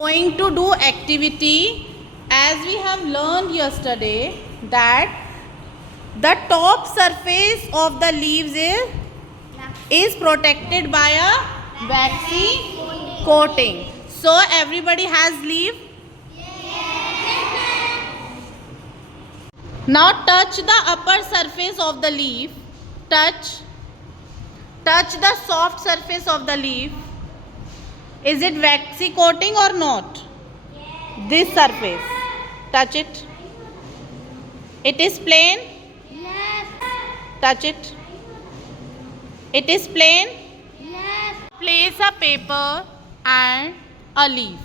Going to do activity as we have learned yesterday that the top surface of the leaves is protected by a waxy coating. So everybody has leaf. Now touch the upper surface of the leaf. Touch the soft surface of the leaf. Is it waxy coating or not? Yes. This surface. Touch it. It is plain? Yes. Touch it. It is plain? Yes. Place a paper and a leaf,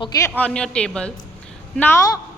okay, on your table. Now,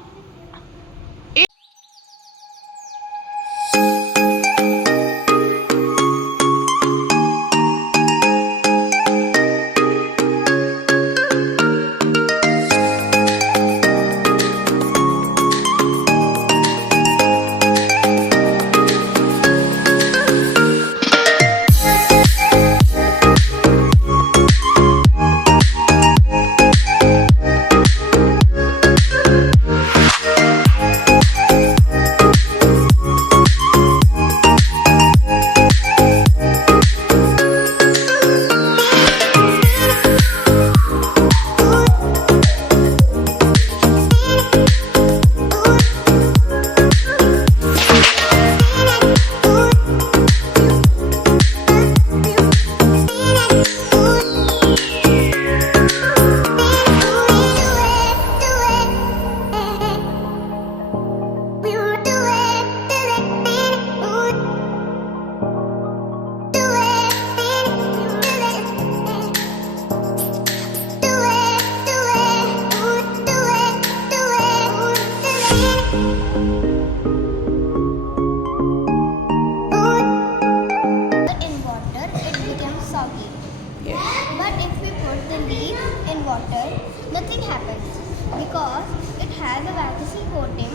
water, nothing happens because it has a waxy coating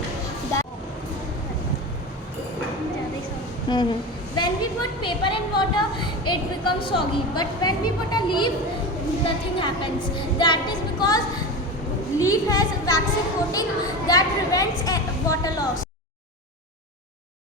that when we put paper in water it becomes soggy, but when we put a leaf nothing happens. That is because leaf has a waxy coating that prevents